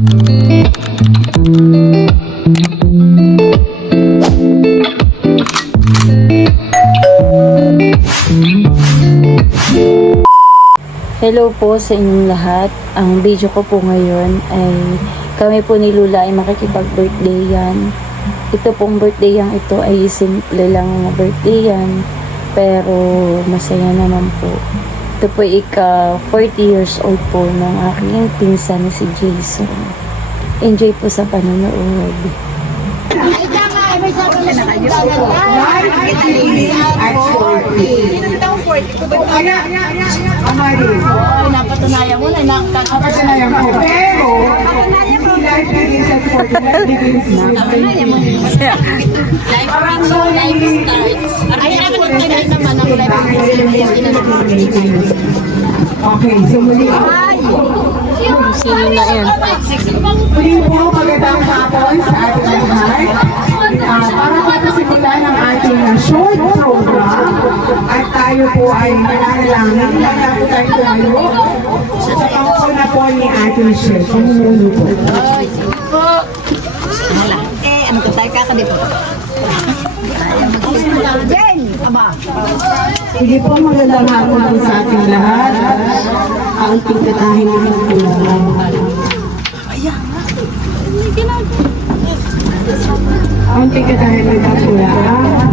Hello po sa inyong lahat. Ang video ko po ngayon ay kami po ni Lula ay makikipag-birthday yan. Ito pong birthday yang ito ay simple lang na birthday yan, pero masaya naman po. Ito po ay ika 40 years old po ng aking pinsan na si Jason. Enjoy po sa panonood. Napatunayan mo na nakakapatunayan ko. Pero, life begins at 49 begins na. Life starts. Ay, nakakalimutan naman ang life begins. Okay, so muli. Sino na yan? Muli po, magandang hapon sa ating lahat. Para po pasimulan ang ating short program at tayo po ay mananalangin. Kaya po tayo tayo sa panguna po ni ating chef. Pumuli po. Ano ka tayo kakabit? Jen! Aba! Sige po, magandang hapon po sa ating lahat. Ang tingkatahin ng program. Ang tingkatahin ng program.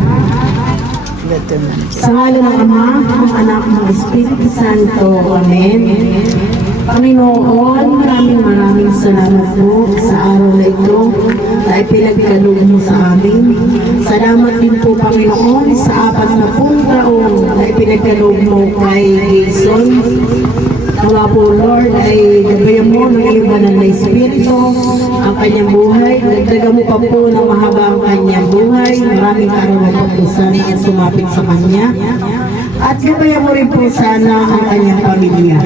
Sa ngalan ng Ama, ng Anak, ng Espiritu Santo. Amen. Panginoon, maraming salamat po sa araw na ito na ipinagkaloob mo sa amin. Salamat din po, Panginoon, sa 40 taong na ipinagkaloob mo kay Jason. Mga po, Lord, ay gabayan mo ng iyong banal na Espiritu ang kanyang buhay. Nagdaga mo pa po ng mahaba ang kanyang buhay. Maraming kaarawan pa po sana ang sumapit sa kanya. At gabayan mo rin po sana ang kanyang pamilya.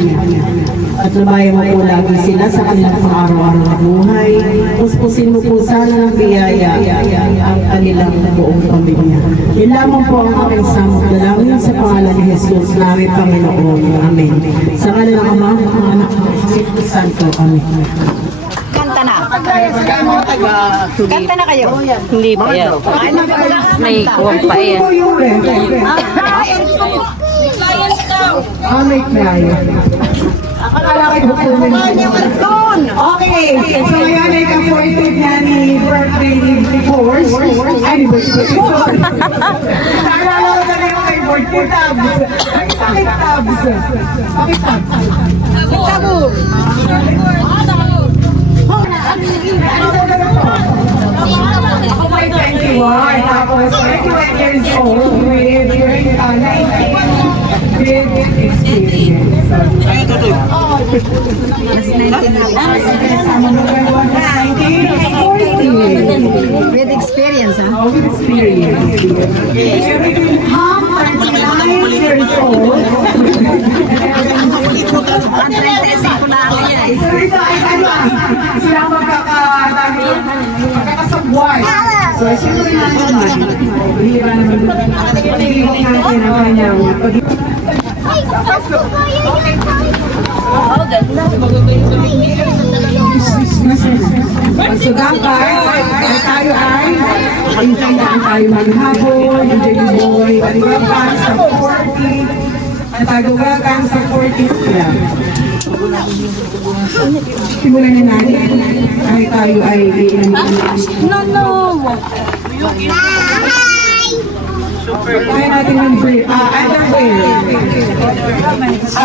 At nabayan mo po lagi sila sa kanilang pang-araw-araw na buhay. Puspusin mo po sana ng biyaya ang kanilang buong pamilya. Yun lamang po ang aking samot dalangin sa pangalan ni Jesus namin, Panginoon. Amen. Sa ngalan ng Ama, ng Anak, ng Espiritu Santo. Amen. Kanta na. Kanta na kayo. Hindi pa yan. May kuwang pa yan. Ito po yung may client. Akala kayo okay, so ngayon ay ka-40th na ni birthday ni Force. Anniversary. Naalala ko na yung kay birthday tabs. Bakit tabs? Bakit tabs? Tabu! Ako may 21, tapos 21 years old with experience. With experience, ha? With experience. Mom, 39 years old. Ang 35 ko na ako yan. So ito ay sila magkakasabway. So siyempre na naman, bihira naman, pag-ibig natin ang kanyang Pagsugangkay, tayo ay intindihan tayo maghapon, enjoy the boy, welcome sa 40, at tayo welcome sa 40th club. Simulan na natin, kahit tayo ay kaya natin ng underwear.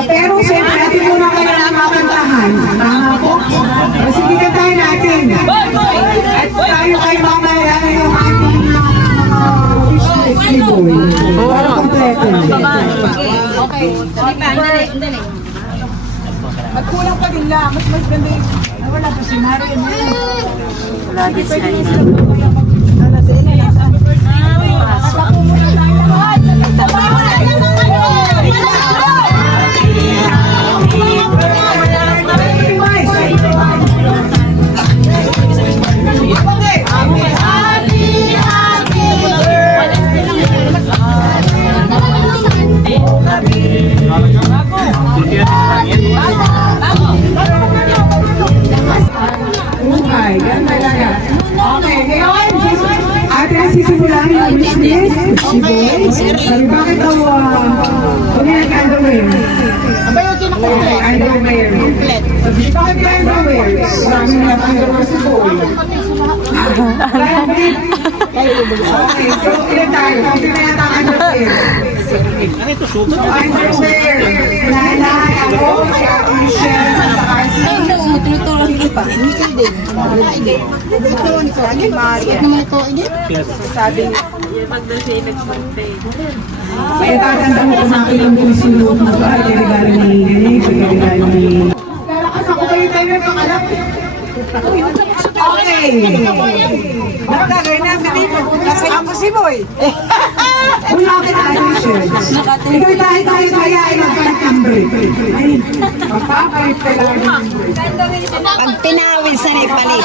Pero siyempre, natin muna kayo ng makantahan. Tama po? O sige, kantahin natin. At tayo kayo mamaya yung ating official boy. Para kompleto. Okay. Dali. Magkulang pa din lang. Mas ganda yung... Wala pa si Mari. Wala pa si Mari. sisimulahin ang wish list. Sabi, bakit daw, kung yan ang underwear? Aba yung kinukulit. Underwear. Sabi, bakit ka underwear? Marami na underwear si Boy. Okay, so ilan tayo? Hindi na yata ang underwear. Underwear. Nanay, ako, si Ate Michelle, at saka si Tutulong ka pa. Hindi din. Tutulong ko. Ano maaari? Ano ito? Sabi niya. kaya tatandaan ko sa akin ang pusunod na ba? Kaya regalo ni Nene, kaya regalo ni... Lalakas ako kayo tayo ng pangalap. Okay. Nakagay na si Dito. Kasi ako si Boy. Wala ka tayo, Michelle. Ikaw tayo kaya ay magpalit ng break. Ay, magpapalit ka lang ng break. Pag tinawid sa Nepali.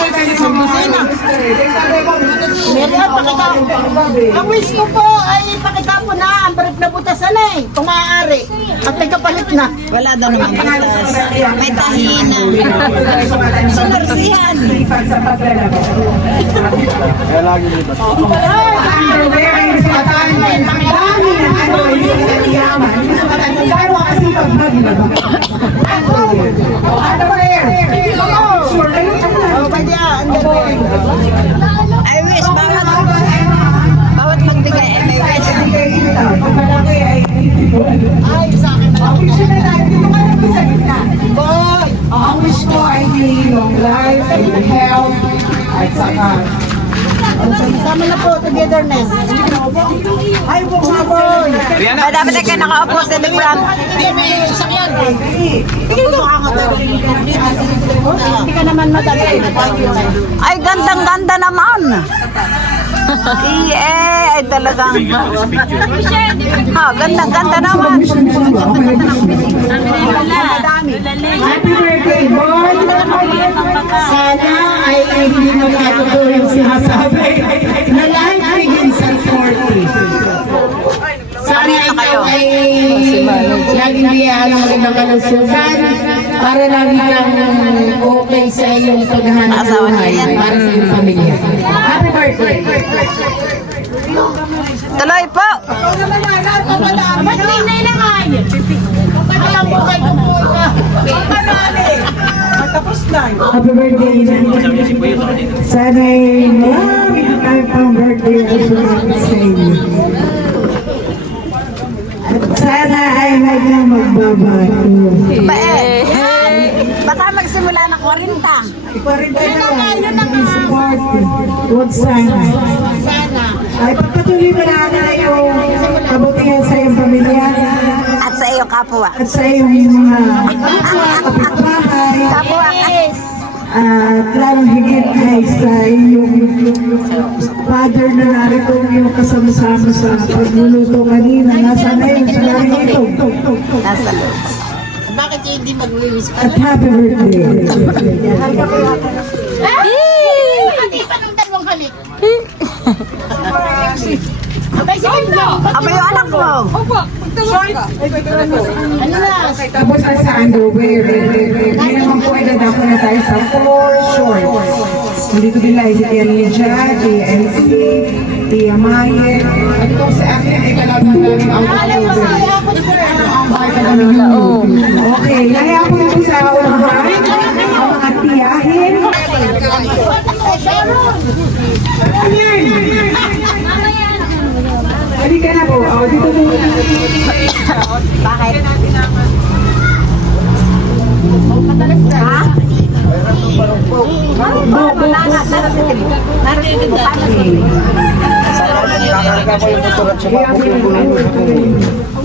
Ang wish ko po ay pakita po na ang barip na butasan eh, kung maaari. At may kapalit na. Wala daw naman butas. May tahina. Sa narsihan. Sa paglalaba. Underwear ay sukatan. Dami ng underwear yung kinatiyaman. Yung sukatan ng daro kasi pagmaglaba. Underwear. Sure kayo? Oh, pwede underwear. I wish bawat magbigay ay may wish. Ay, sa akin na. Ang wish na tayo, dito ka lang sa gitna. Boy! Ang wish ko ay may long life, may health, at saka... Sama na po, togetherness. Ay, po mga boy. Ay, dapat na kayo nakaupo sa libran. Hindi ka naman madali. Ay, gandang-ganda naman. Ay talagang. Gandang-ganda naman. Happy birthday, boy! Sana ay hindi mo natutuloy yung sinasabi na life begins at 40. Sana ikaw ay laging biyaan ng magandang kalusugan para lagi kang okay sa iyong paghahanap buhay para sa iyong pamilya. Happy birthday! Tuloy po. Ba't hindi naman? Alam mo kayo po ka. Happy birthday, sana ay marami na tayo pang birthday sa inyo. At sana ay huwag na magbabago. Baka magsimula ng 40. Yun na nga. Huwag sana. Ay pagpatuloy mo na yung kabutihan sa iyong pamilya At sa iyo kapwa. at sa iyong mga kapitbahay. Kapwa. At lalong higit ay sa iyong father na narito yung kasama-sama sa pagluluto kanina. Nasa na yun sa laring ito. Nasa loob. Bakit hindi mag-wish ka? At happy birthday. Hindi pa ng dalawang halik. Abay, si Pino. Aba yung anak mo. Ano na? Tapos na sa underwear. Hindi naman po ay dadako na tayo sa 4 shorts. Hindi ko din lang si Tia Lydia, Tia LC, Tia Maye. At ito sa akin ay kalaban namin ang okay, laya po ito sa unahan. Ang mga tiyahin. Ayan! Halika na po. Dito po. Bakit?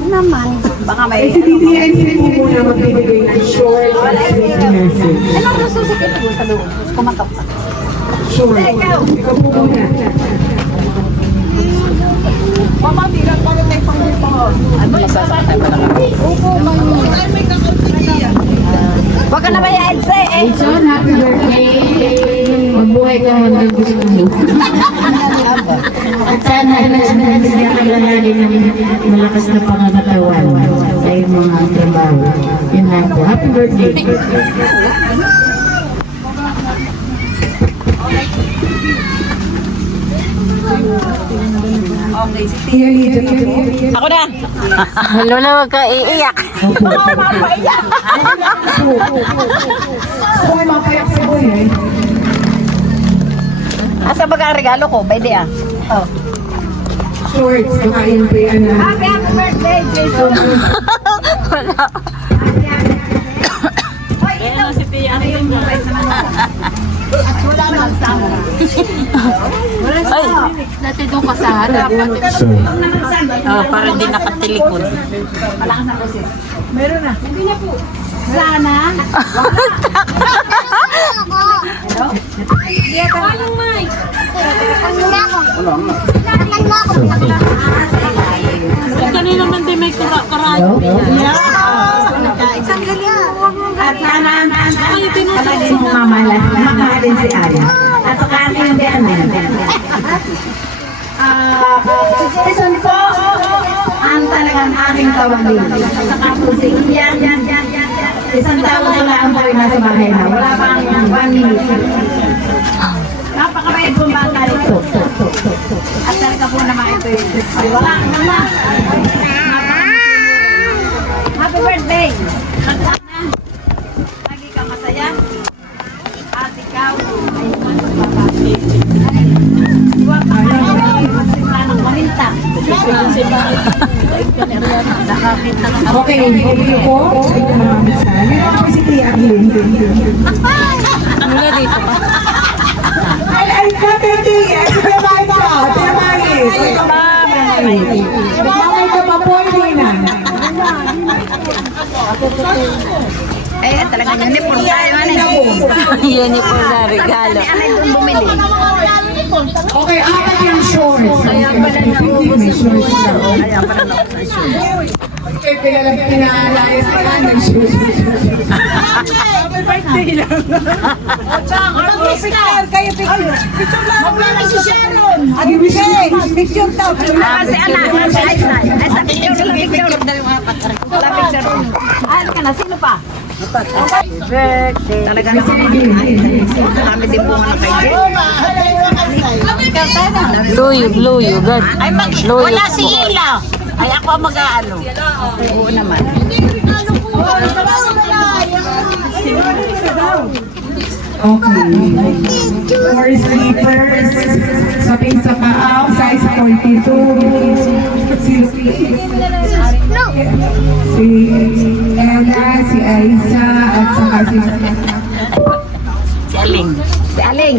Naman. Baka may... Si DDNC po muna magbibigay ng short message. Anong nasusikip mo sa loob? Kumakap ka. Short. Ikaw po muna. Huwag ka na ba yain sa eh? John, happy birthday. Magbuhay ka hanggang gusto mo. At sana ay nabigyan ka na natin ng malakas na pangangatawan sa iyong mga trabaho. Yun lang po. Happy birthday. Ako na. Lola, wag ka iiyak. Kung may mapayak si Boy eh. Asa ba ang regalo ko? Pwede ah. Oh. Shorts, kakain ko yan na. Happy birthday, Jason. Dati doon ka sa harap. Para hindi nakatilikod. Sana. Kanina naman din may karayo. At sana palaging mo mamahalin si Ari. At saka hindi Jason po ang talagang aking kawalin. At saka po si Ian. Isang taon ko lang po yung nasa bahay na. Wala pang 1 minute. Napakabait pong bata ito. At talaga po naman ito ay wala naman. Happy birthday! Lagi ka masaya. At ikaw ay magpapati. Huwag ka magsimula ng malinta. Okay, okay po. Sa inyo mga minsan. Yun ako si Tia Aglin. Lola, dito pa. Ay, Tia Tia. Sige, bakit ka? Tia Maris. Mamay ka pa po, hindi na. Eh, talagang uniform tayo. Uniform na regalo. Ano yung bumili? Okay, apat yung shorts. Kaya pala na may shorts na. Kaya pala na ako sa shoes. Okay, pinaalayas ka ng shoes. Kayo picture lang. Maglala si Sharon. Picture daw. Si anak, si Aisa. Aisa, picture. Wala picture. Ano ka na? Sino pa? Birthday. Talaga naman. Kami din po nga kay Luyo, God. Ay, Luyo. wala si Ila. Ay, ako ang mag-aano. Oo naman. Okay. For sleepers, sabihin sa paaw, size 42. Si Ella, si Aisa, at saka si... Si Aling. Si Aling.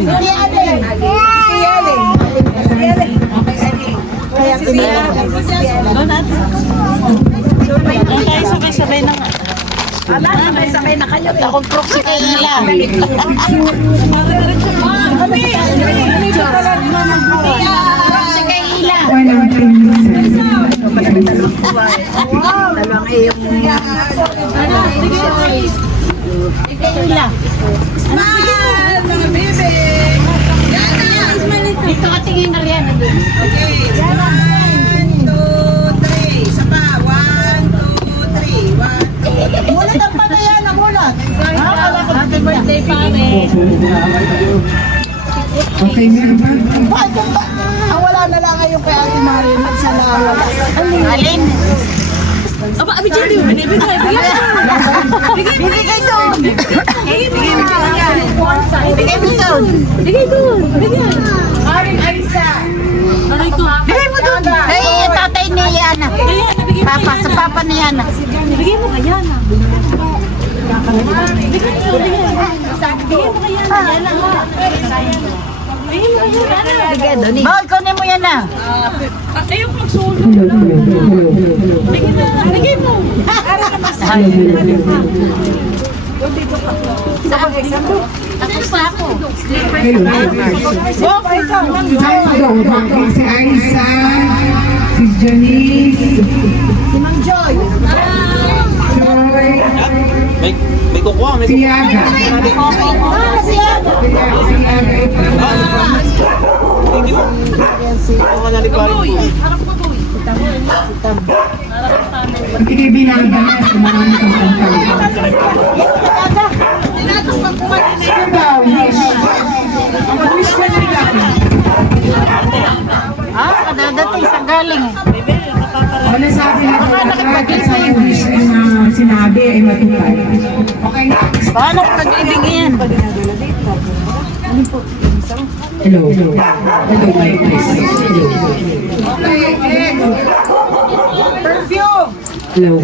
Sabay-sabay na nga. Wala, sabay-sabay na kayo. Akong proxy kay Ila. Proxy kay Ila. Walang pinsan. Dalawang iyong... Kay Ila. Smile! Mga bebe! Dito ka tingin na riyan. Okay, 1, 2, 3. Isa pa. 1, 2, 3. 1, 2, 3. Mulat ang patayan ang mulat. Happy birthday, pare. Okay, meron ba? Ang wala na lang ngayon kay Ate Mari. Magsalawa. Alin? Aba, abi Jerry, binibigay. Bigay doon. Bigay mo doon. Bigay mo doon. Bigay doon. Bigay. Maring Aisa. Aray ko. Bigay mo doon. Ay, tatay ni Yana. Kaya, nabigay mo Papa, sa papa ni Yana. Bigay mo kay Yana. Bigay mo, bigay. Bigay mo kay Yana. Yana nga. Bigay mo kay Yana. Bigay doon. Mahal, kunin mo yan na. Ayun, magsulo. Bigay na. Bigay mo. Tapos na ako. Si Aisa, si Janice, Si Mang Joy. Joy, May kukuha, may si Yaga. Si Aba. Si Yaga ito. kukuha na liparin ko. Ibinagda na sa mga nakakanta. Ano daw, wish? Wish na sila. galing eh. Ano sabi na po, at sa yung wish na sinabi ay matupad. Okay na? Paano ko nag-ibig yan? Hello. Hello, my please. Hello. Perfume! Hello.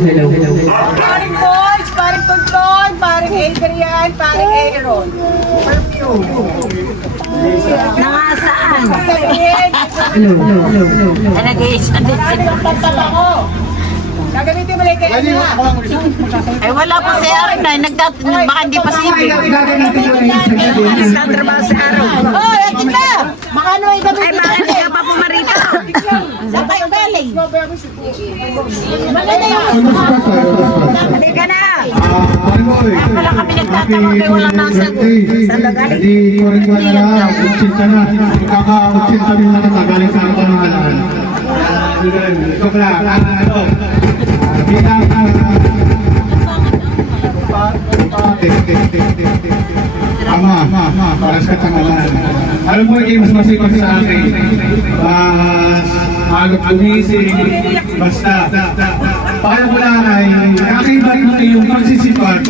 Paring Boys, paring Tonton, paring Adrian, paring Aaron. Perfume. Nakasaan? Sabihin, Hello. Nag-iisa din sila. ako. Gagamitin mo lang kay Ana. Ay wala pa si Aaron na. Baka hindi pa si Ibig. Gagamitin ko na yung sabihin. Nagtatrabaho si Aaron. Oh, yakin na! Baka ano ay Ay gamitin bakit hindi ka pa pumarito? Saan tayo galing? Maganda yung Hindi ka na. Wala kami nagtatanong kay walang nasagot. Saan na galing? Hindi ko rin wala na, utsinta na. Kaka-utsinta rin na galing sa mga pamahalaan. Ito pala, bilang ama, para sa katangalan. Alam mo, kayo mas masipag sa akin. Magod gumising, basta. Para wala ay kakaiba rin yung pagsisipag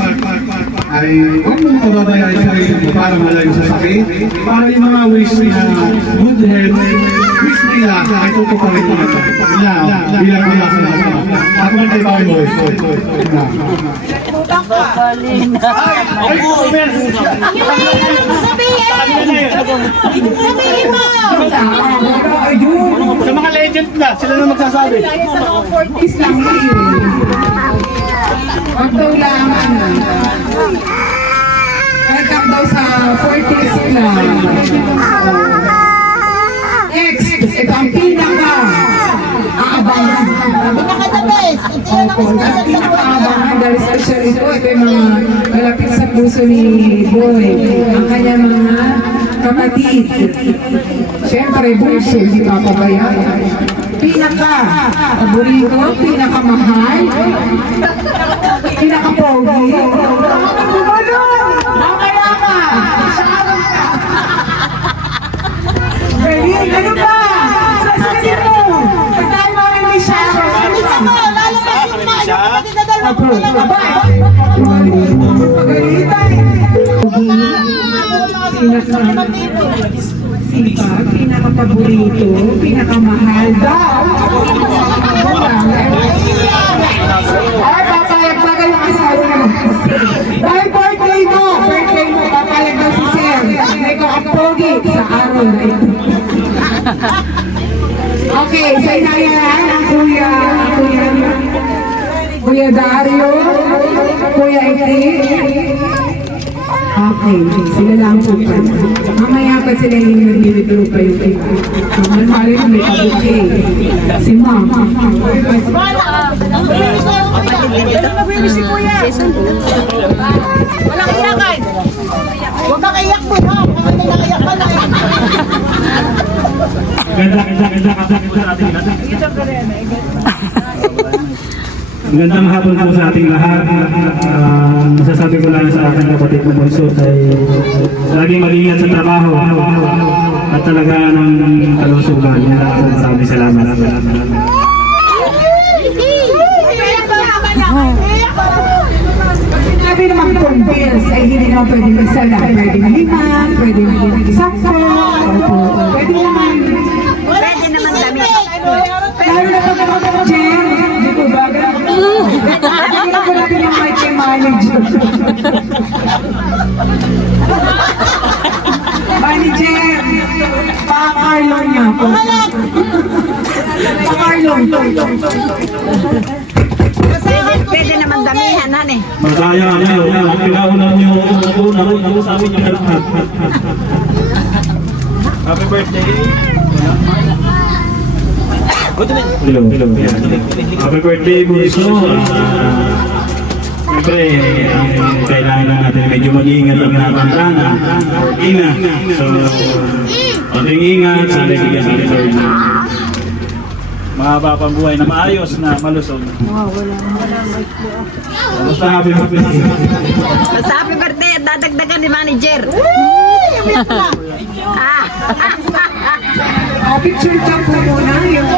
ay huwag mong pababayaan sa sarili mo para malayo sa sakit. Para yung mga wish na good health, wish nila ay tutuparin mo na ito. Bilang mga sinasa. Ako man tayo bakit mo. Sa mga legend na, sila na magsasabi. Islam na yun. Huwag daw lang, welcome daw sa 40s Club. Next, ito ang pinaka-aabangan. pinaka-the best. Ito yung Opo, ang pinaka-aabangan dahil special ito. Ito yung mga malapit sa puso ni Boy. Ang kanyang mga kapatid. Siyempre, bunso, hindi papabayaan. Pinaka-paborito, pinaka-mahal, pinaka-pogi. Ang kaya ka! Ready? Ano ba? Sasabihin mo! Pag tayo namin may shower. Lalabas yung mga yung kapatid na dalawa ko na lang ba? Pagalitan. Pinaka-paborito, pinaka-mahal daw. Ay, papayag tagal ang asawa naman. Dahil birthday mo, papayag daw si Sir. May kakapogi sa araw na ito. Okay, sa inayan ang Kuya Dario, Kuya Iti. Okay, sila lang po pa. Mamaya pa sila yung nag-withdraw pa yung iba. Mamahali na may kabuki. Si Ma'am. Nag-wish si Kuya. Walang iyakan. Huwag ka kaiyak mo, ha? Huwag ka naiyak ka na. Magandang hapon po sa ating lahat. Masasabi ko lang sa aking kapatid na bunso ay laging mag-ingat sa trabaho at talaga ng kalusugan. Yan lang ako masabi. Salamat. Sinabi naman pong bills ay hindi naman pwedeng isa lang. Pwedeng 5, pwedeng 10, pwede naman. Pwede naman damit. Lalo na pag ako Jen, di ko ba? Hindi na po natin yung mic kay manager. Manager, pa-Carlo niya po. Pa-Carlo. Pwede naman damihan, hane. Masaya kami. Pinaunan niyo unang sa amin yung lahat. Happy birthday. Hello. Happy birthday, Bunso. Siyempre, kailangan na natin medyo mag-iingat ang natandaan. Ina. So, konting ingat. Sana bigyan sa resort. Mahaba pang buhay na maayos na malusog. Basta happy birthday. Basta happy birthday at dadagdagan ni manager. Picture lang po muna yung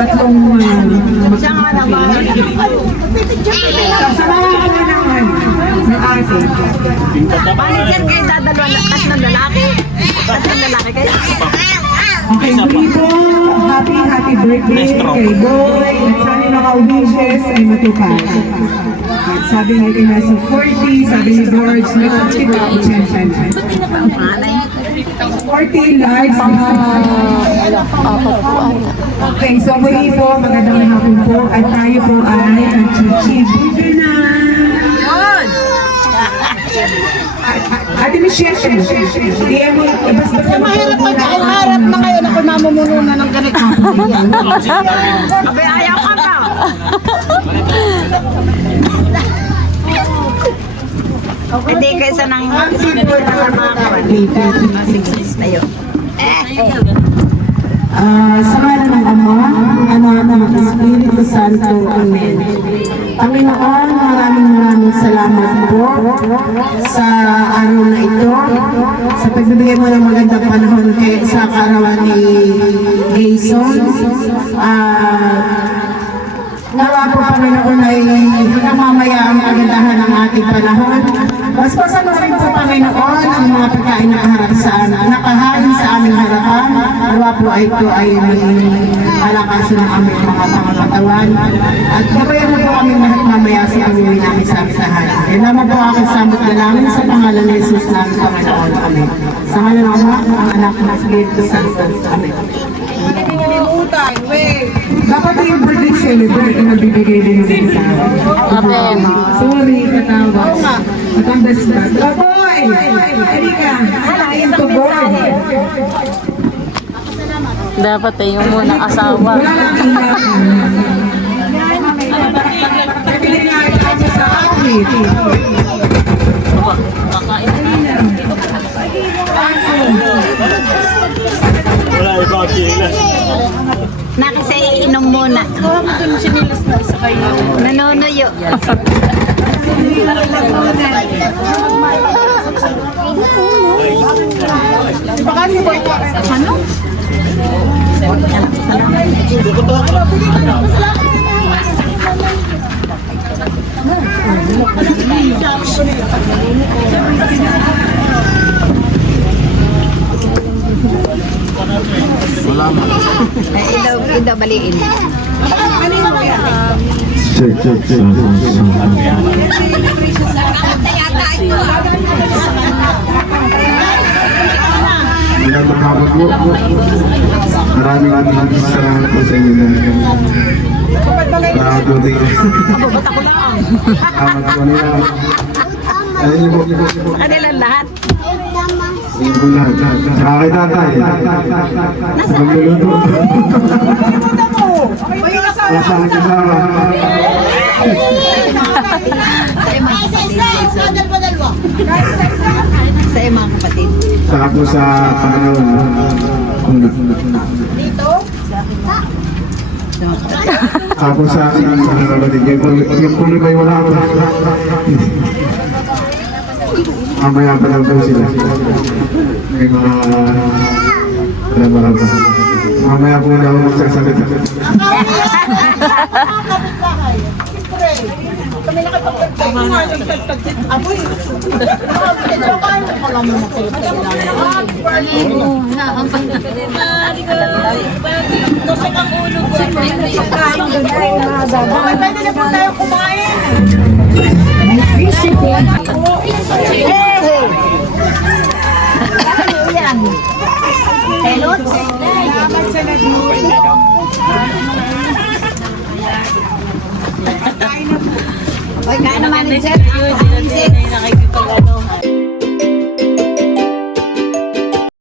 tatlong samahan po naman ng ate. Manager kayo tatlong lalaki. Tatlong lalaki kayo. Okay, muli po, happy birthday kay Boy. At sana naka-wishes ay matupad. At sabi natin nasa 40, sabi ni George, nagkakita ako dyan. 40 lives. Okay, so muli po, magandang hapon po. At tayo po ay ang Chichi Budina. Ate Michelle, DM mo, basta mahirap Harap na kayo na kung namumuno na ng ganito. Sabi, ayaw ka pa. Hindi kaysa nang mga success na yun. Sa ngalan ng Ama, Anak, at Espiritu Santo. Amen. Panginoon, maraming salamat po sa araw na ito, sa pagbibigay mo ng magandang panahon sa kaarawan ni Jason. Nawa po, Panginoon, ay namamaya ang kagandahan ng ating panahon. Basbasan mo rin po, Panginoon, ang mga pagkain na nakahain sa aming harapan. Nawa po ay ito ay malakasan ng aming mga pangatawan. At gabayan mo po kami mamaya sa pag-uwi namin sa aming tahan. Kaya naman po aking samot na namin sa pangalan ni Jesus namin, Panginoon. Amen. Sa ngalan ng Ama, ang Anak, ng Espiritu Santo. Amen. Dapat yung birthday celebrate na bibigay din yung sa akin. Sorry, katawa. Matambas ba? Baboy! Halika! Halayin to boy! Dapat ay yung munang asawa. Wala lang iyakan. Nakilig nga ito sa akin. Wala, iba ang kilas. Nakasay inom muna. Nanonoyo. Ano? Ito baliin. Magandang hapon po. Maraming salamat po sa inyo dahil nakatuloy. Salamat po nila. Ayun niyo po. Sa kanilang lahat. Ayun po lahat. Sa akin tatay. Magluluto. Sa akin kasama. Sa iyo mga kapatid. Saka po sa Panginoon. Saka po sa aking mga kapatid. Yung pulo kayo wala ako. Mamaya pa lang po sila. May mga marami. Mamaya po na ako magsasalita. Hello? Oy, kain naman ni Sir.